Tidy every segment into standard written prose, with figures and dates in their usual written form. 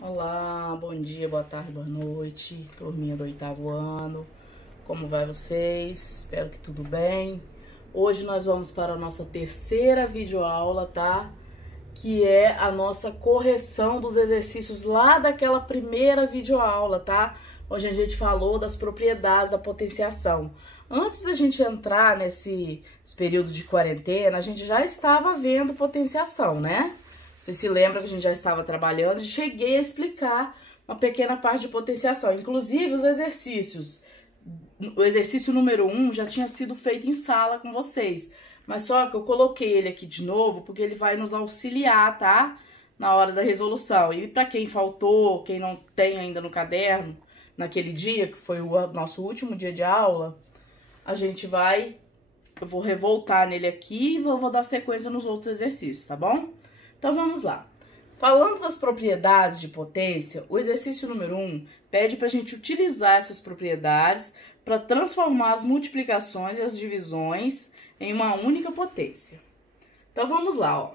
Olá, bom dia, boa tarde, boa noite, turminha do 8º ano, como vai vocês? Espero que tudo bem. Hoje nós vamos para a nossa terceira videoaula, tá? Que é a nossa correção dos exercícios lá daquela primeira videoaula, tá? Hoje a gente falou das propriedades da potenciação. Antes da gente entrar nesse período de quarentena, a gente já estava vendo potenciação, né? Vocês se lembram que a gente já estava trabalhando e cheguei a explicar uma pequena parte de potenciação. Inclusive, os exercícios. O exercício número 1 já tinha sido feito em sala com vocês. Mas só que eu coloquei ele aqui de novo porque ele vai nos auxiliar, tá? Na hora da resolução. E para quem faltou, quem não tem ainda no caderno, naquele dia, que foi o nosso último dia de aula, eu vou revoltar nele aqui e vou dar sequência nos outros exercícios, tá bom? Então, vamos lá. Falando das propriedades de potência, o exercício número 1 pede para a gente utilizar essas propriedades para transformar as multiplicações e as divisões em uma única potência. Então, vamos lá, ó.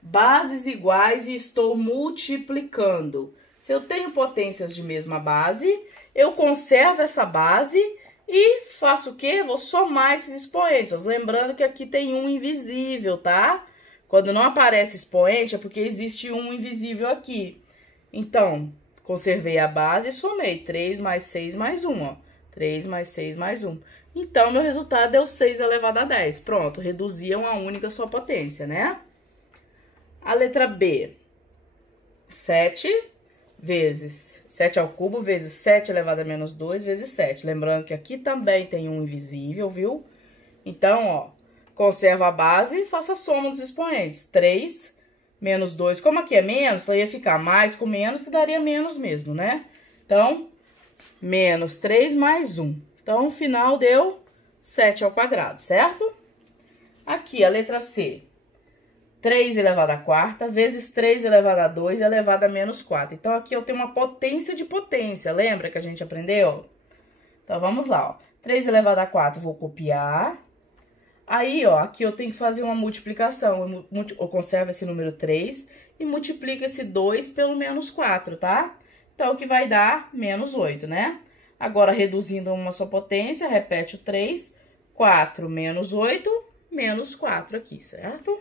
Bases iguais e estou multiplicando. Se eu tenho potências de mesma base, eu conservo essa base e faço o quê? Vou somar esses expoentes. Lembrando que aqui tem um invisível, tá? Quando não aparece expoente, é porque existe um invisível aqui. Então, conservei a base e somei. 3 mais 6 mais 1, ó. 3 mais 6 mais 1. Então, meu resultado deu 6 elevado a 10. Pronto, reduzi a uma única só potência, né? A letra B. 7 vezes 7 ao cubo vezes 7 elevado a menos 2 vezes 7. Lembrando que aqui também tem um invisível, viu? Então, ó. Conserva a base e faça a soma dos expoentes. 3 menos 2. Como aqui é menos, então ia ficar mais com menos, que daria menos mesmo, né? Então, menos 3 mais 1. Então, no final deu 7 ao quadrado, certo? Aqui, a letra C. 3 elevado a quarta vezes 3 elevado a 2 elevado a menos 4. Então, aqui eu tenho uma potência de potência. Lembra que a gente aprendeu? Então, vamos lá, ó. 3 elevado a 4, vou copiar. Aí, ó, aqui eu tenho que fazer uma multiplicação. Eu conservo esse número 3 e multiplico esse 2 pelo menos 4, tá? Então, o que vai dar? Menos 8, né? Agora, reduzindo a uma só potência, repete o 3. 4 menos 8, menos 4 aqui, certo?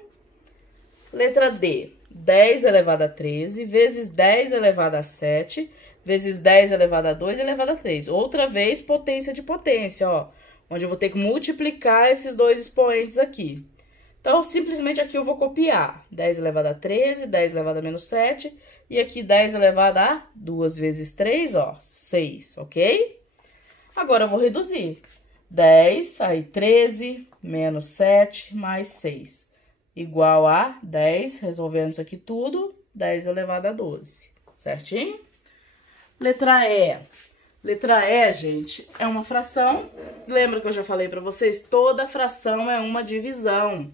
Letra D. 10 elevado a 13 vezes 10 elevado a 7 vezes 10 elevado a 2 elevado a 3. Outra vez, potência de potência, ó. Onde eu vou ter que multiplicar esses dois expoentes aqui. Então, simplesmente aqui eu vou copiar. 10 elevado a 13, 10 elevado a menos 7. E aqui 10 elevado a 2 vezes 3, ó, 6, ok? Agora eu vou reduzir. 10, aí 13, menos 7, mais 6. Igual a 10, resolvendo isso aqui tudo, 10 elevado a 12, certinho? Letra E. Letra E, gente, é uma fração. Lembra que eu já falei pra vocês? Toda fração é uma divisão.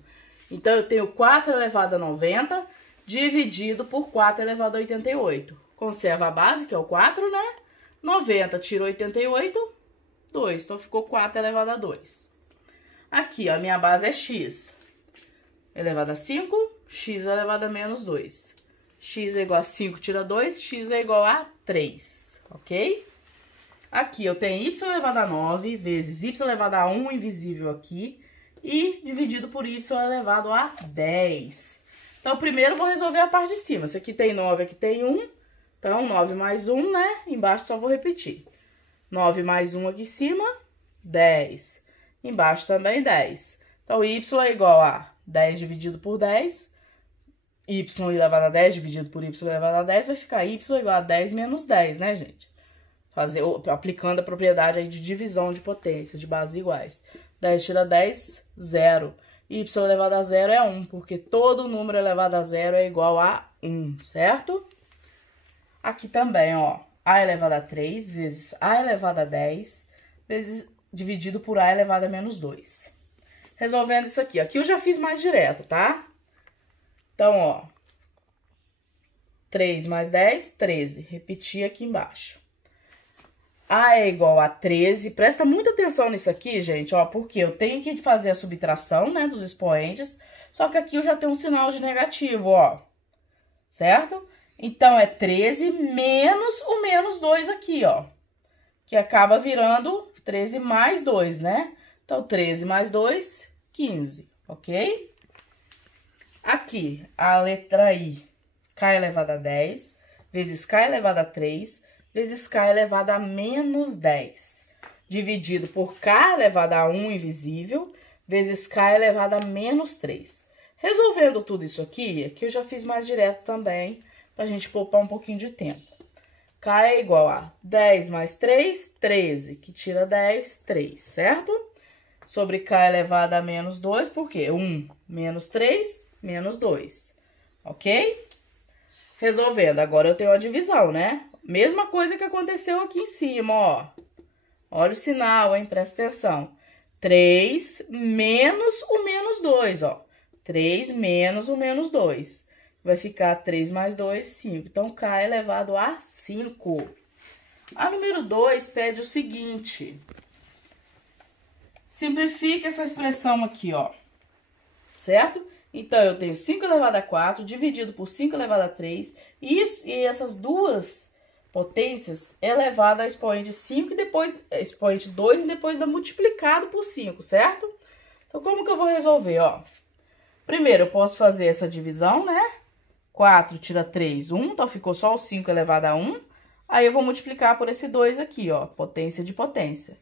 Então, eu tenho 4 elevado a 90 dividido por 4 elevado a 88. Conserva a base, que é o 4, né? 90 tira 88, 2. Então, ficou 4 elevado a 2. Aqui, ó, a minha base é x elevado a 5, x elevado a menos 2. X é igual a 5, tira 2, x é igual a 3, ok? Aqui, eu tenho y elevado a 9 vezes y elevado a 1 invisível aqui e dividido por y elevado a 10. Então, primeiro eu vou resolver a parte de cima. Esse aqui tem 9, aqui tem 1. Então, 9 mais 1, né? Embaixo só vou repetir. 9 mais 1 aqui em cima, 10. Embaixo também 10. Então, y é igual a 10 dividido por 10. Y elevado a 10 dividido por y elevado a 10 vai ficar y igual a 10 menos 10, né, gente? Aplicando a propriedade aí de divisão de potência, de bases iguais. 10 tira 10, 0. Y elevado a 0 é 1, porque todo número elevado a 0 é igual a 1, certo? Aqui também, ó, a elevado a 3 vezes a elevado a 10 vezes dividido por a elevado a menos 2. Resolvendo isso aqui. Aqui eu já fiz mais direto, tá? Então, ó, 3 mais 10, 13. Repetir aqui embaixo. A é igual a 13. Presta muita atenção nisso aqui, gente, ó, porque eu tenho que fazer a subtração, né, dos expoentes, só que aqui eu já tenho um sinal de negativo, ó, certo? Então, é 13 menos o menos 2 aqui, ó. Que acaba virando 13 mais 2, né? Então, 13 mais 2, 15, ok? Aqui, a letra I, k elevado a 10, vezes k elevado a 3, vezes k elevado a menos 10. Dividido por k elevado a 1 invisível, vezes k elevado a menos 3. Resolvendo tudo isso aqui eu já fiz mais direto também, pra gente poupar um pouquinho de tempo. K é igual a 10 mais 3, 13, que tira 10, 3, certo? Sobre k elevado a menos 2, por quê? 1 menos 3, menos 2, ok? Resolvendo, agora eu tenho a divisão, né? Mesma coisa que aconteceu aqui em cima, ó. Olha o sinal, hein? Presta atenção. 3 menos o menos 2, ó. 3 menos o menos 2. Vai ficar 3 mais 2, 5. Então, k elevado a 5. A número 2 pede o seguinte. Simplifica essa expressão aqui, ó. Certo? Então, eu tenho 5 elevado a 4 dividido por 5 elevado a 3. E essas duas potências elevado a expoente 5 e depois expoente 2 e depois multiplicado por 5, certo? Então, como que eu vou resolver, ó? Primeiro, eu posso fazer essa divisão, né? 4 tira 3, 1, então ficou só o 5 elevado a 1. Aí, eu vou multiplicar por esse 2 aqui, ó, potência de potência.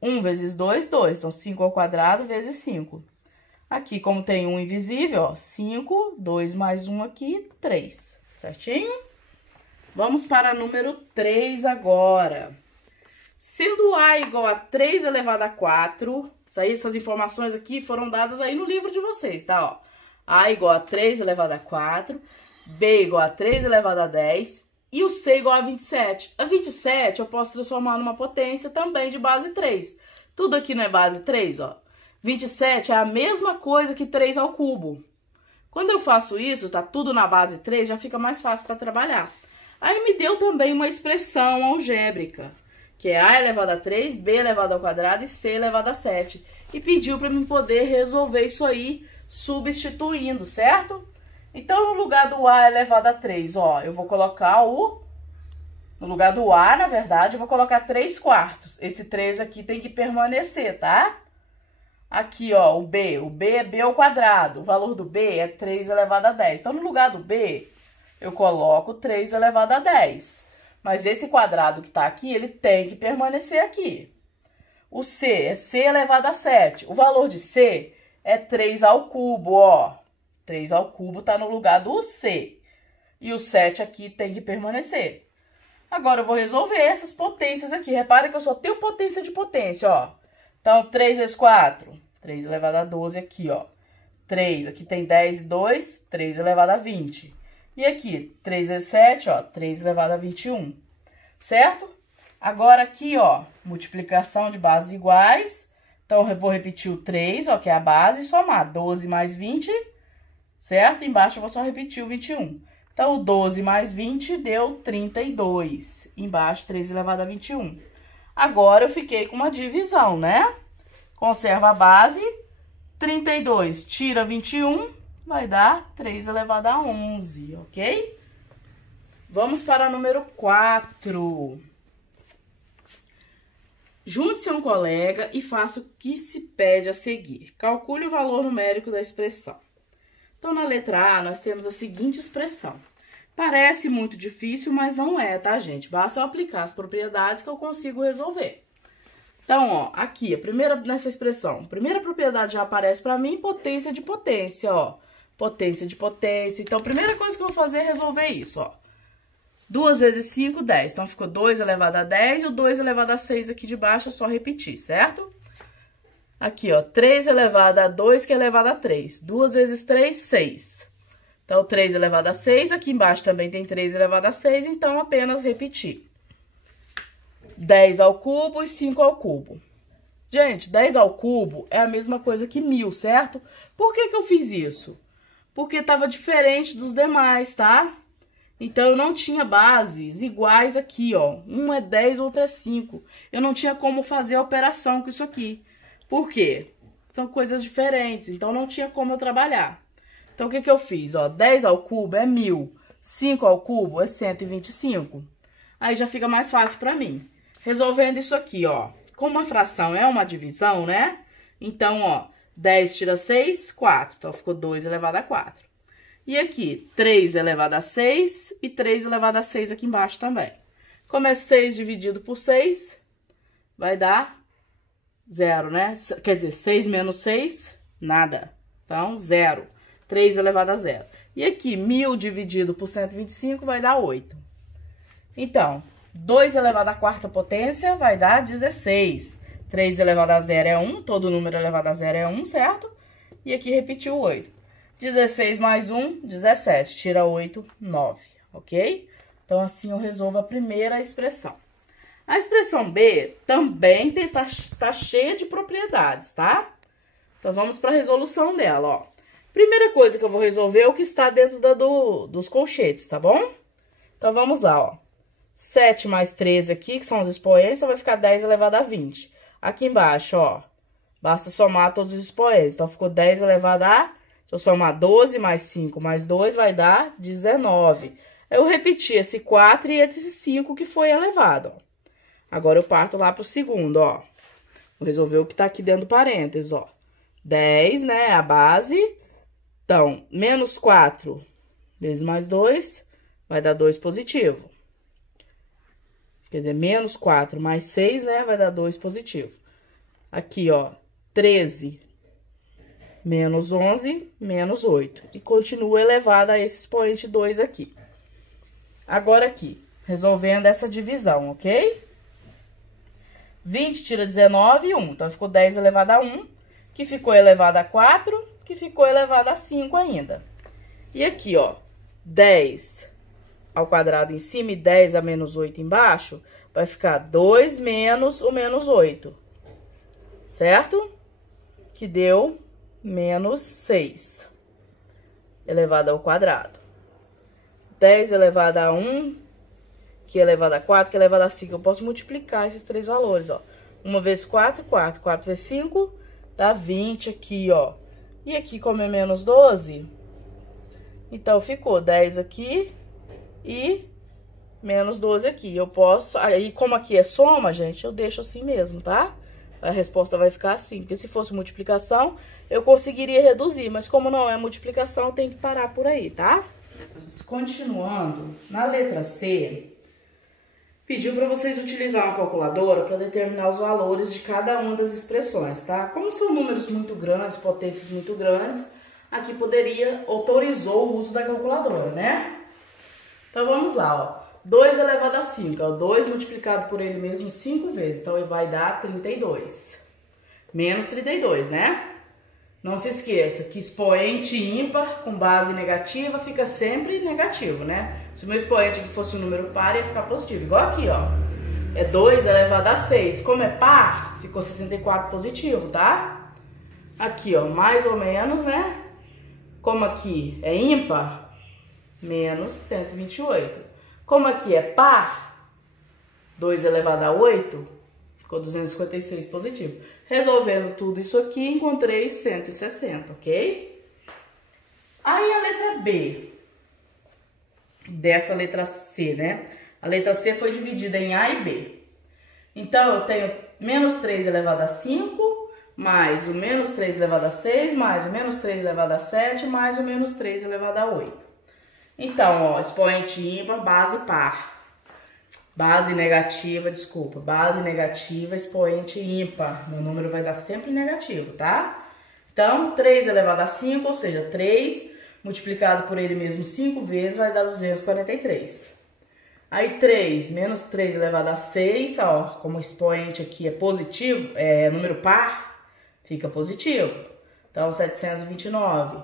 1 vezes 2, 2, então 5 ao quadrado vezes 5. Aqui, como tem 1 invisível, ó, 5, 2 mais 1 aqui, 3, certinho? Vamos para a número 3 agora. Sendo A igual a 3 elevado a 4, essas informações aqui foram dadas aí no livro de vocês, tá? Ó, A igual a 3 elevado a 4, B igual a 3 elevado a 10 e o C igual a 27. A 27 eu posso transformar numa potência também de base 3. Tudo aqui não é base 3, ó. 27 é a mesma coisa que 3 ao cubo. Quando eu faço isso, tá tudo na base 3, já fica mais fácil para trabalhar. Aí me deu também uma expressão algébrica, que é A elevado a 3, B elevado ao quadrado e C elevado a 7. E pediu para mim poder resolver isso aí substituindo, certo? Então, no lugar do A elevado a 3, ó, eu vou colocar no lugar do A, na verdade, eu vou colocar 3 quartos. Esse 3 aqui tem que permanecer, tá? Aqui, ó, o B é B ao quadrado. O valor do B é 3 elevado a 10. Então, no lugar do B, eu coloco 3 elevado a 10. Mas esse quadrado que tá aqui, ele tem que permanecer aqui. O C é C elevado a 7. O valor de C é 3 ao cubo, ó. 3 ao cubo tá no lugar do C. E o 7 aqui tem que permanecer. Agora, eu vou resolver essas potências aqui. Repara que eu só tenho potência de potência, ó. Então, 3 vezes 4, 3 elevado a 12 aqui, ó. 3, aqui tem 10 e 2, 3 elevado a 20. E aqui, 3 vezes 7, ó, 3 elevado a 21. Certo? Agora, aqui, ó, multiplicação de bases iguais. Então, eu vou repetir o 3, ó, que é a base, e somar 12 mais 20, certo? Embaixo eu vou só repetir o 21. Então, o 12 mais 20 deu 32. Embaixo, 3 elevado a 21. Agora, eu fiquei com uma divisão, né? Conserva a base, 32 tira 21, vai dar 3 elevado a 11, ok? Vamos para o número 4. Junte-se a um colega e faça o que se pede a seguir. Calcule o valor numérico da expressão. Então, na letra A, nós temos a seguinte expressão. Parece muito difícil, mas não é, tá, gente? Basta eu aplicar as propriedades que eu consigo resolver. Então, ó, aqui, nessa expressão, a primeira propriedade já aparece para mim, potência de potência, ó. Potência de potência. Então, a primeira coisa que eu vou fazer é resolver isso, ó. 2 vezes 5, 10. Então, ficou 2 elevado a 10 e o 2 elevado a 6 aqui de baixo, é só repetir, certo? Aqui, ó, 3 elevado a 2, que é elevado a 3. 2 vezes 3, 6. Então, 3 elevado a 6, aqui embaixo também tem 3 elevado a 6, então, apenas repetir. 10 ao cubo e 5 ao cubo. Gente, 10 ao cubo é a mesma coisa que 1000, certo? Por que que eu fiz isso? Porque estava diferente dos demais, tá? Então, eu não tinha bases iguais aqui, ó. Um é 10, outro é 5. Eu não tinha como fazer a operação com isso aqui. Por quê? São coisas diferentes, então não tinha como eu trabalhar. Então, o que que eu fiz? Ó, 10 ao cubo é 1000. 5 ao cubo é 125. Aí já fica mais fácil pra mim. Resolvendo isso aqui, ó. Como a fração é uma divisão, né? Então, ó, 10 tira 6, 4. Então, ficou 2 elevado a 4. E aqui, 3 elevado a 6 e 3 elevado a 6 aqui embaixo também. Como é 6 dividido por 6, vai dar 0, né? Quer dizer, 6 menos 6, nada. Então, 0. 3 elevado a 0. E aqui, 1000 dividido por 125 vai dar 8. Então, 2 elevado à quarta potência vai dar 16. 3 elevado a 0 é 1, todo número elevado a 0 é 1, certo? E aqui repetiu 8. 16 mais 1, 17. Tira 8, 9, ok? Então, assim eu resolvo a primeira expressão. A expressão B também tá cheia de propriedades, tá? Então, vamos para a resolução dela, ó. Primeira coisa que eu vou resolver é o que está dentro dos colchetes, tá bom? Então, vamos lá, ó. 7 mais 13 aqui, que são os expoentes, vai ficar 10 elevado a 20. Aqui embaixo, ó, basta somar todos os expoentes. Então, ficou 10 elevado a... Se eu somar 12 mais 5 mais 2, vai dar 19. Eu repeti esse 4 e esse 5 que foi elevado, ó. Agora, eu parto lá pro segundo, ó. Vou resolver o que tá aqui dentro do parênteses, ó. 10, né, a base. Então, menos 4 vezes mais 2 vai dar 2 positivo. Quer dizer, menos 4 mais 6, né, vai dar 2 positivo. Aqui, ó, 13 menos 11, menos 8. E continua elevada a esse expoente 2 aqui. Agora aqui, resolvendo essa divisão, ok? 20 tira 19 e 1. Então, ficou 10 elevado a 1, que ficou elevado a 4, que ficou elevado a 5 ainda. E aqui, ó, 10 ao quadrado em cima e 10 a menos 8 embaixo, vai ficar 2 menos o menos 8, certo? Que deu menos 6 elevado ao quadrado. 10 elevado a 1, que é elevado a 4, que é elevado a 5. Eu posso multiplicar esses três valores, ó. 1 vezes 4, 4. 4 vezes 5, dá 20 aqui, ó. E aqui, como é menos 12, então, ficou 10 aqui e menos 12 aqui. Eu posso... Aí, como aqui é soma, gente, eu deixo assim mesmo, tá? A resposta vai ficar assim. Porque se fosse multiplicação, eu conseguiria reduzir. Mas como não é multiplicação, eu tenho que parar por aí, tá? Continuando, na letra C, pediu para vocês utilizar uma calculadora para determinar os valores de cada uma das expressões, tá? Como são números muito grandes, potências muito grandes, aqui autorizou o uso da calculadora, né? Então, vamos lá, ó. 2 elevado a 5, ó. 2 multiplicado por ele mesmo 5 vezes, então ele vai dar 32. Menos 32, né? Não se esqueça que expoente ímpar com base negativa fica sempre negativo, né? Se o meu expoente aqui fosse um número par, ia ficar positivo. Igual aqui, ó. É 2 elevado a 6. Como é par, ficou 64 positivo, tá? Aqui, ó, mais ou menos, né? Como aqui é ímpar, menos 128. Como aqui é par, 2 elevado a 8, ficou 256 positivo. Resolvendo tudo isso aqui, encontrei 160, ok? Aí a letra B dessa letra C, né? A letra C foi dividida em A e B. Então, eu tenho menos 3 elevado a 5, mais o menos 3 elevado a 6, mais o menos 3 elevado a 7, mais o menos 3 elevado a 8. Então, ó, expoente ímpar, base par. Base negativa, desculpa, base negativa, expoente ímpar. Meu número vai dar sempre negativo, tá? Então, 3 elevado a 5, ou seja, 3 multiplicado por ele mesmo 5 vezes, vai dar 243. Aí, 3 menos 3 elevado a 6, ó, como o expoente aqui é positivo, é número par, fica positivo. Então, 729.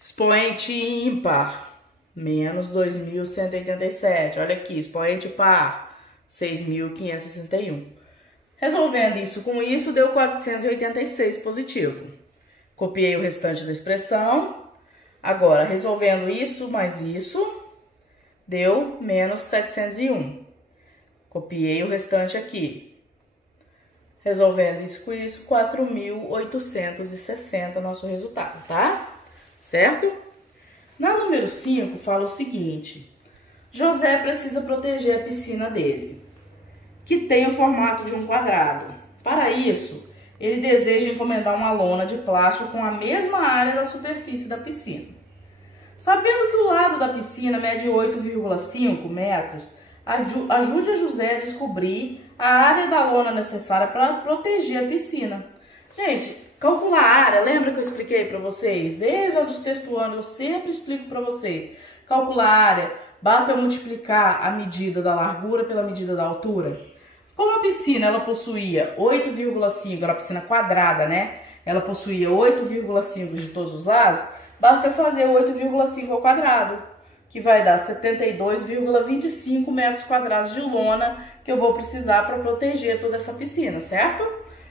Expoente ímpar, menos 2.187. Olha aqui, expoente par, 6.561. Resolvendo isso com isso, deu 486 positivo. Copiei o restante da expressão. Agora, resolvendo isso mais isso, deu menos 701. Copiei o restante aqui. Resolvendo isso com isso, 4.860 nosso resultado, tá? Certo? Na número 5, fala o seguinte: José precisa proteger a piscina dele, que tem o formato de um quadrado. Para isso, ele deseja encomendar uma lona de plástico com a mesma área da superfície da piscina. Sabendo que o lado da piscina mede 8,5 metros, ajude a José a descobrir a área da lona necessária para proteger a piscina. Gente, calcular a área, lembra que eu expliquei para vocês? Desde o sexto ano eu sempre explico para vocês. Calcular a área, basta eu multiplicar a medida da largura pela medida da altura. Como a piscina ela possuía 8,5, era a piscina quadrada, né? Ela possuía 8,5 de todos os lados, basta eu fazer 8,5 ao quadrado, que vai dar 72,25 metros quadrados de lona que eu vou precisar para proteger toda essa piscina, certo?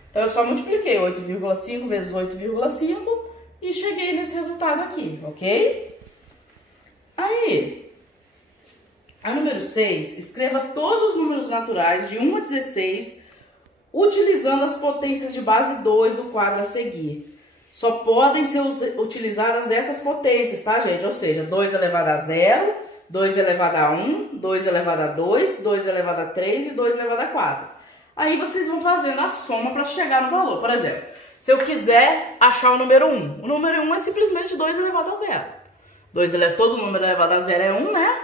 Então eu só multipliquei 8,5 vezes 8,5 e cheguei nesse resultado aqui, ok? Aí, a número 6, escreva todos os números naturais de 1 a 16 utilizando as potências de base 2 do quadro a seguir. Só podem ser utilizadas essas potências, tá, gente? Ou seja, 2 elevado a 0, 2 elevado a 1, 2 elevado a 2, 2 elevado a 3 e 2 elevado a 4. Aí vocês vão fazendo a soma para chegar no valor. Por exemplo, se eu quiser achar o número 1, o número 1 é simplesmente 2 elevado a 0. Todo número elevado a 0 é 1, né?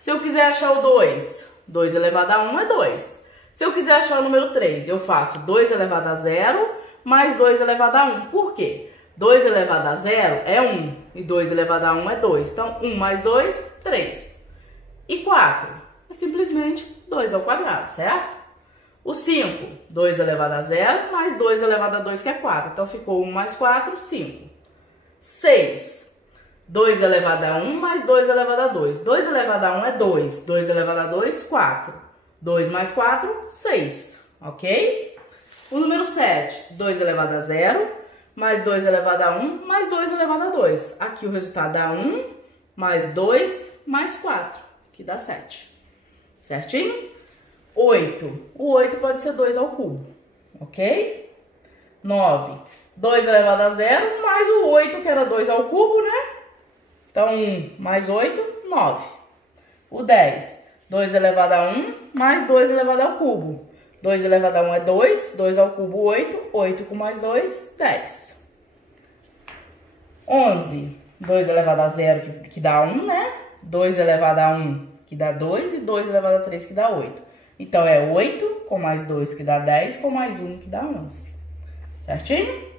Se eu quiser achar o 2, 2 elevado a 1 é 2. Se eu quiser achar o número 3, eu faço 2 elevado a 0 mais 2 elevado a 1. Por quê? 2 elevado a 0 é 1 e 2 elevado a 1 é 2. Então, 1 mais 2, 3. E 4 é simplesmente 2 ao quadrado, certo? O 5, 2 elevado a 0 mais 2 elevado a 2, que é 4. Então, ficou 1 mais 4, 5. 6, 2 elevado a 1 mais 2 elevado a 2. 2 elevado a 1 é 2. 2 elevado a 2, 4. 2 mais 4, 6. Ok? O número 7, 2 elevado a 0, mais 2 elevado a 1, mais 2 elevado a 2. Aqui o resultado dá 1, mais 2, mais 4, que dá 7. Certinho? 8. O 8 pode ser 2 ao cubo, ok? 9. 2 elevado a 0, mais o 8, que era 2 ao cubo, né? Então, 1 mais 8, 9. O 10. 2 elevado a 1, mais 2 elevado ao cubo. 2 elevado a 1 é 2, 2 ao cubo 8, 8 com mais 2, 10. 11, 2 elevado a 0 que dá 1, né? 2 elevado a 1 que dá 2 e 2 elevado a 3 que dá 8. Então, é 8 com mais 2 que dá 10, com mais 1 que dá 11. Certinho?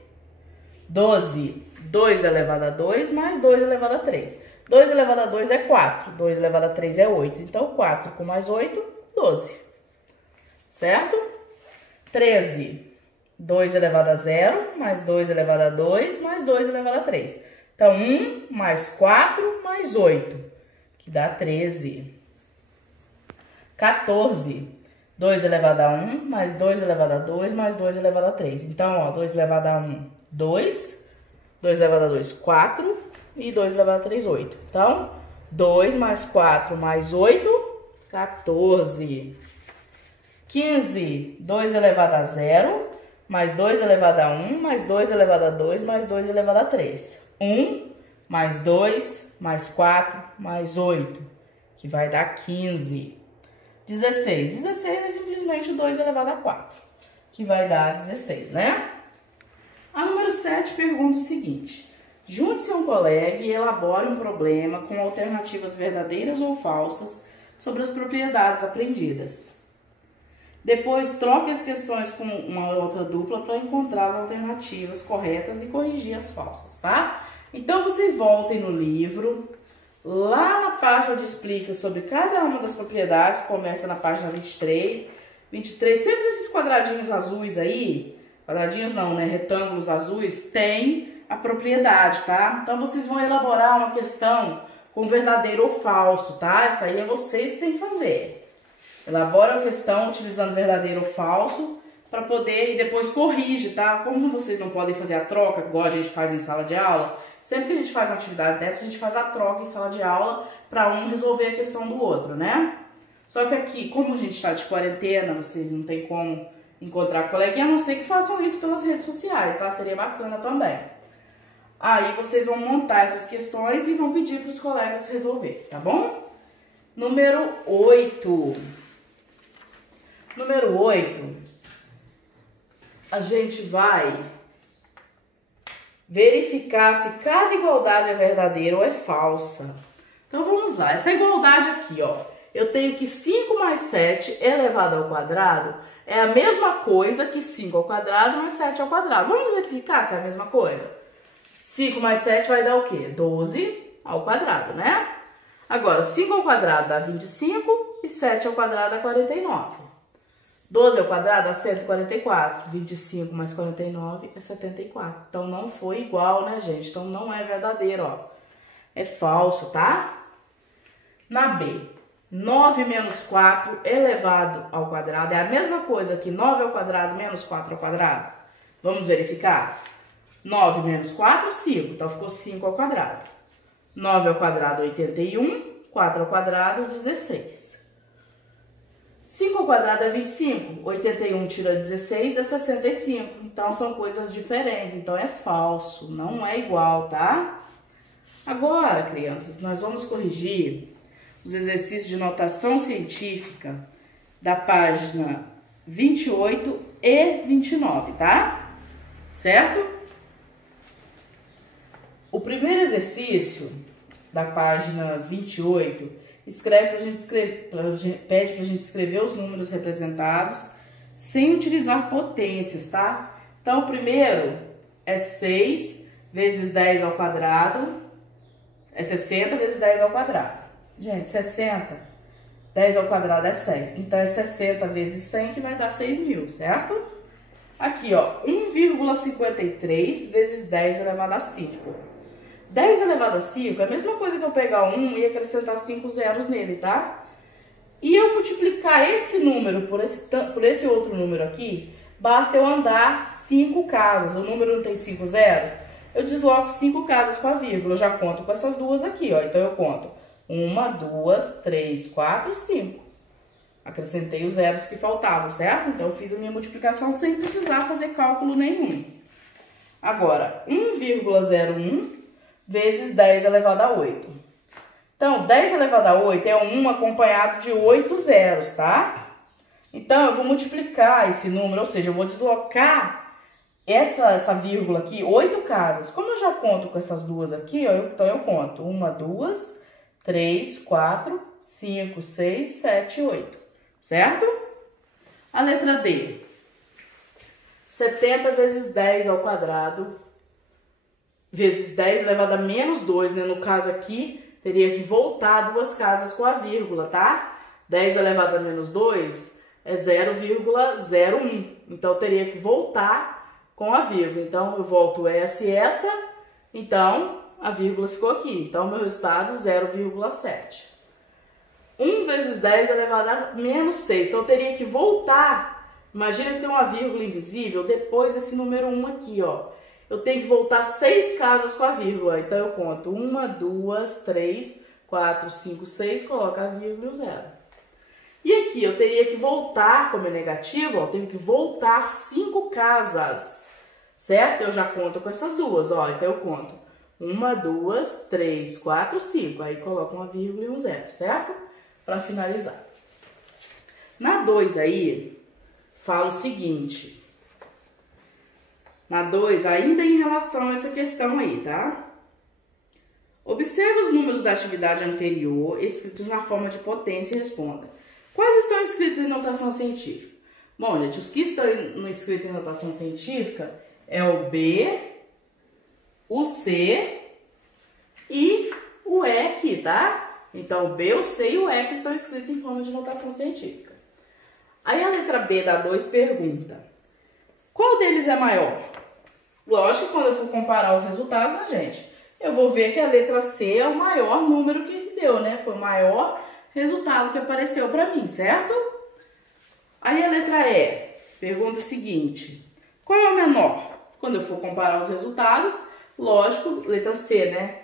12, 2 elevado a 2 mais 2 elevado a 3. 2 elevado a 2 é 4, 2 elevado a 3 é 8. Então, 4 com mais 8, 12. Certo? 13, 2 elevado a 0, mais 2 elevado a 2, mais 2 elevado a 3. Então, 1 mais 4 mais 8, que dá 13. 14, 2 elevado a 1, mais 2 elevado a 2, mais 2 elevado a 3. Então, ó, 2 elevado a 1, 2, 2 elevado a 2, 4, e 2 elevado a 3, 8. Então, 2 mais 4 mais 8, 14. 15, 2 elevado a 0, mais 2 elevado a 1, mais 2 elevado a 2, mais 2 elevado a 3. 1, mais 2, mais 4, mais 8, que vai dar 15. 16. 16 é simplesmente 2 elevado a 4, que vai dar 16, né? A número 7 pergunta o seguinte: junte-se a um colega e elabore um problema com alternativas verdadeiras ou falsas sobre as propriedades aprendidas. Depois, troque as questões com uma outra dupla para encontrar as alternativas corretas e corrigir as falsas, tá? Então, vocês voltem no livro, lá na página onde explica sobre cada uma das propriedades, começa na página 23, 23, sempre esses quadradinhos azuis aí, quadradinhos não, né, retângulos azuis, tem a propriedade, tá? Então, vocês vão elaborar uma questão com verdadeiro ou falso, tá? Essa aí é vocês que tem que fazer. Elabora a questão utilizando verdadeiro ou falso para poder, e depois corrige, tá? Como vocês não podem fazer a troca, igual a gente faz em sala de aula, sempre que a gente faz uma atividade dessa, a gente faz a troca em sala de aula para um resolver a questão do outro, né? Só que aqui, como a gente está de quarentena, vocês não tem como encontrar coleguinha, a não ser que façam isso pelas redes sociais, tá? Seria bacana também. Aí vocês vão montar essas questões e vão pedir para os colegas resolver, tá bom? Número 8. Número 8, a gente vai verificar se cada igualdade é verdadeira ou é falsa. Então, vamos lá. Essa igualdade aqui, ó. Eu tenho que 5 mais 7 elevado ao quadrado é a mesma coisa que 5 ao quadrado mais 7 ao quadrado. Vamos verificar se é a mesma coisa? 5 mais 7 vai dar o quê? 12 ao quadrado, né? Agora, 5 ao quadrado dá 25 e 7 ao quadrado dá 49. 12 ao quadrado dá 144. 25 mais 49 é 74. Então, não foi igual, né, gente? Então, não é verdadeiro, ó. É falso, tá? Na B, 9 menos 4 elevado ao quadrado é a mesma coisa que 9 ao quadrado menos 4 ao quadrado. Vamos verificar? 9 menos 4, 5. Então, ficou 5 ao quadrado. 9 ao quadrado, 81. 4 ao quadrado, 16. 5 ao quadrado é 25. 81 tira 16 é 65. Então, são coisas diferentes. Então, é falso. Não é igual, tá? Agora, crianças, nós vamos corrigir os exercícios de notação científica da página 28 e 29, tá? Certo? O primeiro exercício da página 28 pede pra gente escrever os números representados sem utilizar potências, tá? Então, o primeiro é 6 vezes 10 ao quadrado, é 60 vezes 10 ao quadrado. Gente, 60, 10 ao quadrado é 100. Então, é 60 vezes 100 que vai dar 6.000, certo? Aqui, ó, 1,53 vezes 10 elevado a 5. 10 elevado a 5 é a mesma coisa que eu pegar 1 e acrescentar 5 zeros nele, tá? E eu multiplicar esse número por esse outro número aqui, basta eu andar 5 casas. O número não tem 5 zeros? Eu desloco 5 casas com a vírgula. Eu já conto com essas duas aqui, ó. Então, eu conto 1, 2, 3, 4, 5. Acrescentei os zeros que faltavam, certo? Então, eu fiz a minha multiplicação sem precisar fazer cálculo nenhum. Agora, 1,01 vezes 10 elevado a 8. Então, 10 elevado a 8 é 1 acompanhado de 8 zeros, tá? Então, eu vou multiplicar esse número, ou seja, eu vou deslocar essa vírgula aqui 8 casas. Como eu já conto com essas duas aqui, ó, então eu conto 1, 2, 3, 4, 5, 6, 7, 8. Certo? A letra D. 70 vezes 10 ao quadrado vezes 10 elevado a menos 2, né? No caso aqui, teria que voltar duas casas com a vírgula, tá? 10 elevado a menos 2 é 0,01. Então, eu teria que voltar com a vírgula. Então, eu volto essa e essa. Então, a vírgula ficou aqui. Então, meu resultado, 0,7. 1 vezes 10 elevado a menos 6. Então, eu teria que voltar. Imagina que tem uma vírgula invisível depois desse número 1 aqui, ó. Eu tenho que voltar 6 casas com a vírgula. Então, eu conto 1, 2, 3, 4, 5, 6, coloco a vírgula e o zero. E aqui, eu teria que voltar, como é negativo, ó, eu tenho que voltar 5 casas, certo? Eu já conto com essas duas, ó. Então, eu conto 1, 2, 3, 4, 5. Aí, coloco uma vírgula e um zero, certo? Para finalizar. Na 2 aí, fala o seguinte. Na 2, ainda em relação a essa questão aí, tá? Observe os números da atividade anterior escritos na forma de potência e responda. Quais estão escritos em notação científica? Bom, gente, os que estão escritos em notação científica é o B, o C e o E aqui, tá? Então, o B, o C e o E que estão escritos em forma de notação científica. Aí a letra B da 2 pergunta: qual deles é maior? Lógico que quando eu for comparar os resultados, né, gente? Eu vou ver que a letra C é o maior número que deu, né? Foi o maior resultado que apareceu para mim, certo? Aí a letra E pergunta o seguinte: qual é o menor? Quando eu for comparar os resultados, lógico, letra C, né?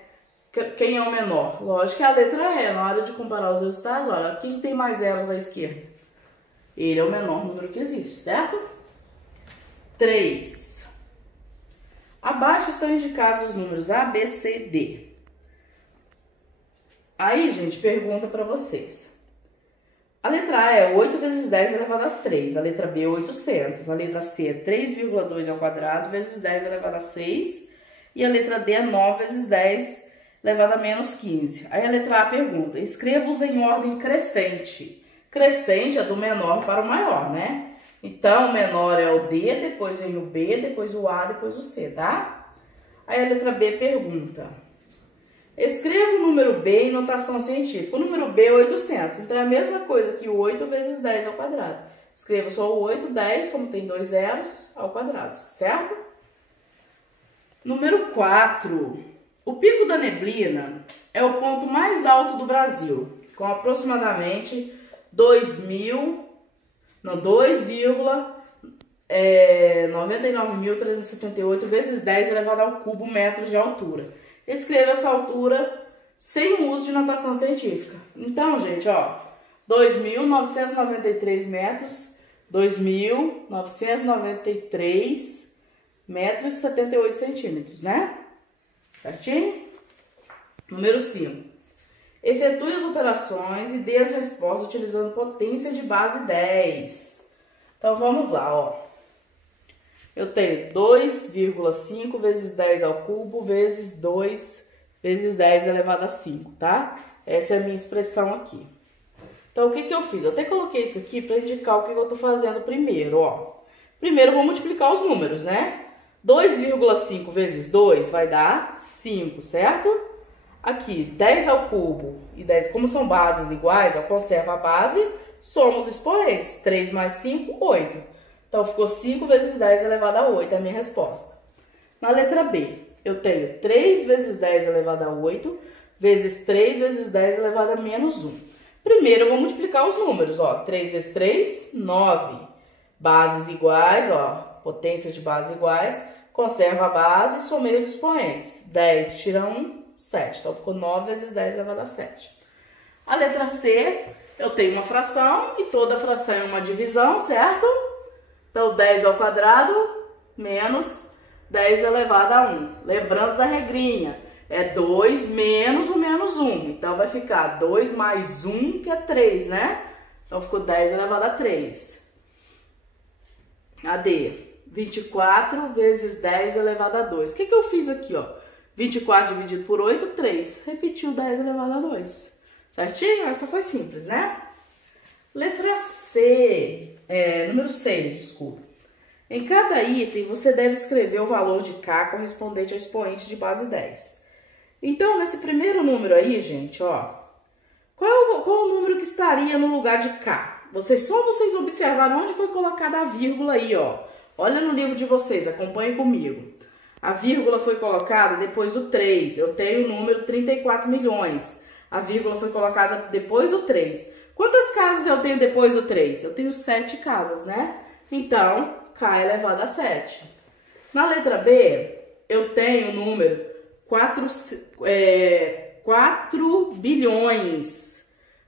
Quem é o menor? Lógico que é a letra E. Na hora de comparar os resultados, olha, quem tem mais zeros à esquerda? Ele é o menor número que existe, certo? 3. Abaixo estão indicados os números A, B, C e D. Aí, gente, pergunta para vocês. A letra A é 8 vezes 10 elevado a 3. A letra B é 800. A letra C é 3,2 ao quadrado vezes 10 elevado a 6. E a letra D é 9 vezes 10 elevado a menos 15. Aí a letra A pergunta, escreva-os em ordem crescente. Crescente é do menor para o maior, né? Então, o menor é o D, depois vem o B, depois o A, depois o C, tá? Aí a letra B pergunta, escreva o número B em notação científica. O número B é 800, então é a mesma coisa que o 8 vezes 10 ao quadrado. Escreva só o 8, 10, como tem dois zeros, ao quadrado, certo? Número 4. O Pico da Neblina é o ponto mais alto do Brasil, com aproximadamente 2,99.378 vezes 10 elevado ao cubo metros de altura. Escreva essa altura sem o uso de notação científica. Então, gente, ó, 2.993 metros, 2.993 metros e 78 centímetros, né? Certinho? Número 5. Efetue as operações e dê as respostas utilizando potência de base 10. Então, vamos lá, ó. Eu tenho 2,5 vezes 10 ao cubo vezes 2 vezes 10 elevado a 5, tá? Essa é a minha expressão aqui. Então, o que que eu fiz? Eu até coloquei isso aqui para indicar o que eu tô fazendo primeiro, ó. Primeiro, eu vou multiplicar os números, né? 2,5 vezes 2 vai dar 5, certo? Aqui, 10 ao cubo e 10, como são bases iguais, ó, conserva a base, soma os expoentes. 3 mais 5, 8. Então, ficou 5 vezes 10 elevado a 8, é a minha resposta. Na letra B, eu tenho 3 vezes 10 elevado a 8, vezes 3 vezes 10 elevado a menos 1. Primeiro, eu vou multiplicar os números, ó. 3 vezes 3, 9. Bases iguais, ó, potência de base iguais. Conserva a base e somei os expoentes. 10 tira 1, 7. Então, ficou 9 vezes 10 elevado a 7. A letra C, eu tenho uma fração e toda fração é uma divisão, certo? Então, 10 ao quadrado menos 10 elevado a 1. Lembrando da regrinha, é 2 menos o menos 1. Então, vai ficar 2 mais 1, que é 3, né? Então, ficou 10 elevado a 3. A D, 24 vezes 10 elevado a 2. O que que eu fiz aqui, ó? 24 dividido por 8, 3. Repetiu 10 elevado a 2. Certinho? Essa foi simples, né? Letra C, número 6, desculpa. Em cada item, você deve escrever o valor de K correspondente ao expoente de base 10. Então, nesse primeiro número aí, gente, ó, qual o número que estaria no lugar de K? Só vocês observaram onde foi colocada a vírgula aí, ó. Olha no livro de vocês, acompanhem comigo. A vírgula foi colocada depois do 3. Eu tenho o número 34 milhões. A vírgula foi colocada depois do 3. Quantas casas eu tenho depois do 3? Eu tenho 7 casas, né? Então, K elevado a 7. Na letra B, eu tenho o número 4 bilhões.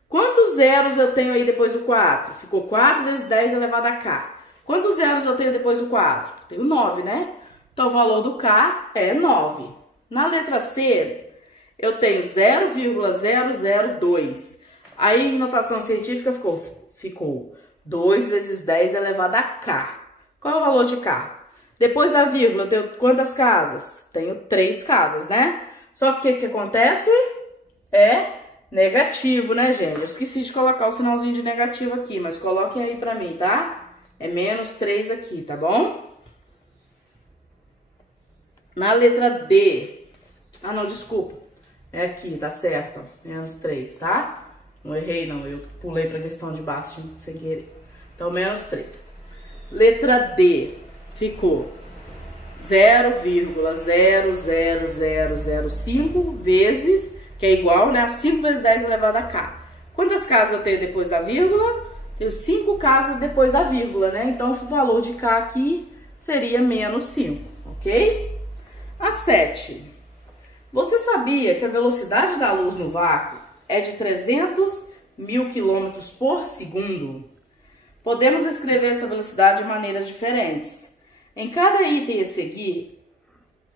Quantos zeros eu tenho aí depois do 4? Ficou 4 vezes 10 elevado a K. Quantos zeros eu tenho depois do 4? Tenho 9, né? Então, o valor do K é 9. Na letra C, eu tenho 0,002. Aí, em notação científica, ficou 2 vezes 10 elevado a K. Qual é o valor de K? Depois da vírgula, eu tenho quantas casas? Tenho 3 casas, né? Só que o que acontece? É negativo, né, gente? Eu esqueci de colocar o sinalzinho de negativo aqui, mas coloquem aí pra mim, tá? É menos 3 aqui, tá bom? Na letra D. Ah, não, desculpa. É aqui, tá certo, ó. Menos 3, tá? Não errei, não. Eu pulei pra questão de baixo sem querer. Então, menos 3. Letra D. Ficou 0,00005 vezes, que é igual, né, a 5 vezes 10 elevado a K. Quantas casas eu tenho depois da vírgula? Tenho 5 casas depois da vírgula, né? Então, o valor de K aqui seria menos 5, ok? A 7. Você sabia que a velocidade da luz no vácuo é de 300 mil quilômetros por segundo? Podemos escrever essa velocidade de maneiras diferentes. Em cada item a seguir,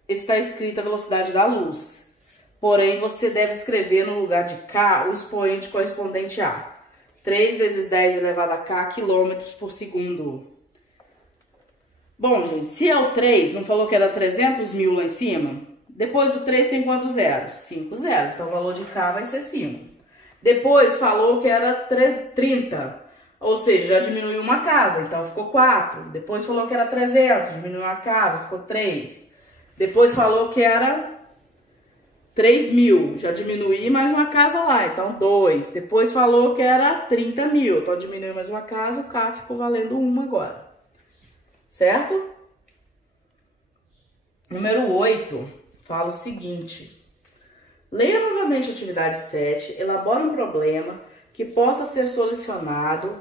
está escrita a velocidade da luz. porém você deve escrever no lugar de K o expoente correspondente a 3 vezes 10 elevado a K quilômetros por segundo. Bom, gente, se é o 3, não falou que era 300 mil lá em cima? Depois do 3 tem quantos zeros? 5 zeros, então o valor de K vai ser 5. Depois falou que era 30, ou seja, já diminuiu uma casa, então ficou 4. Depois falou que era 300, diminuiu uma casa, ficou 3. Depois falou que era 3 mil, já diminuí mais uma casa lá, então 2. Depois falou que era 30 mil, então diminuiu mais uma casa, o K ficou valendo 1 agora. Certo? Número 8, fala o seguinte. Leia novamente a atividade 7, elabore um problema que possa ser solucionado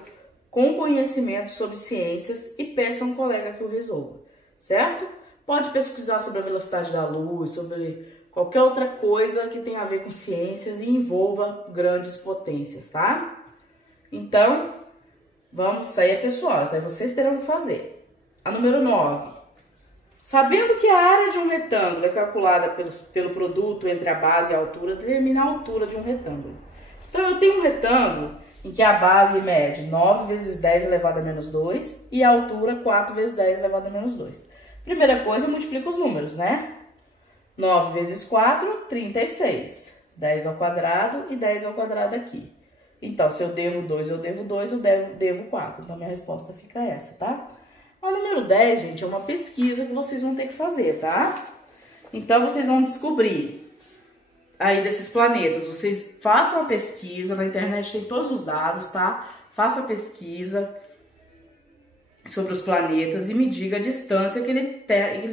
com conhecimento sobre ciências e peça a um colega que o resolva. Certo? Pode pesquisar sobre a velocidade da luz, sobre qualquer outra coisa que tenha a ver com ciências e envolva grandes potências, tá? Então, vamos, isso aí é pessoal, isso aí vocês terão que fazer. A número 9. Sabendo que a área de um retângulo é calculada pelo produto entre a base e a altura, determina a altura de um retângulo. Então, eu tenho um retângulo em que a base mede 9 vezes 10 elevado a menos 2 e a altura 4 vezes 10 elevado a menos 2. Primeira coisa, eu multiplico os números, né? 9 vezes 4, 36. 10 ao quadrado e 10 ao quadrado aqui. Então, se eu devo 2, eu devo 4. Então, minha resposta fica essa, tá? A número 10, gente, é uma pesquisa que vocês vão ter que fazer, tá? Então, vocês vão descobrir aí desses planetas. Vocês façam a pesquisa, na internet tem todos os dados, tá? Faça a pesquisa sobre os planetas e me diga a distância que ele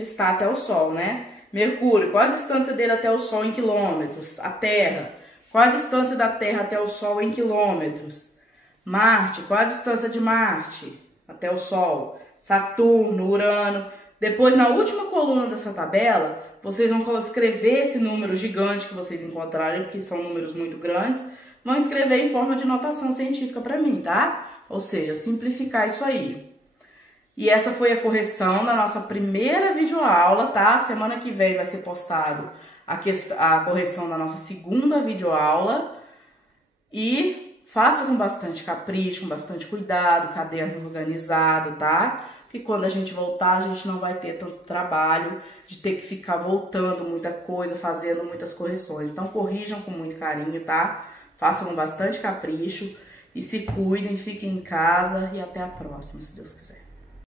está até o Sol, né? Mercúrio, qual a distância dele até o Sol em quilômetros? A Terra, qual a distância da Terra até o Sol em quilômetros? Marte, qual a distância de Marte até o Sol? Saturno, Urano. Depois, na última coluna dessa tabela, vocês vão escrever esse número gigante que vocês encontrarem, que são números muito grandes, vão escrever em forma de notação científica para mim, tá? Ou seja, simplificar isso aí. E essa foi a correção da nossa primeira videoaula, tá? Semana que vem vai ser postado a correção da nossa segunda videoaula. E faça com bastante capricho, com bastante cuidado, caderno organizado, tá? E quando a gente voltar, a gente não vai ter tanto trabalho de ter que ficar voltando muita coisa, fazendo muitas correções. Então, corrijam com muito carinho, tá? Façam com bastante capricho e se cuidem, fiquem em casa e até a próxima, se Deus quiser.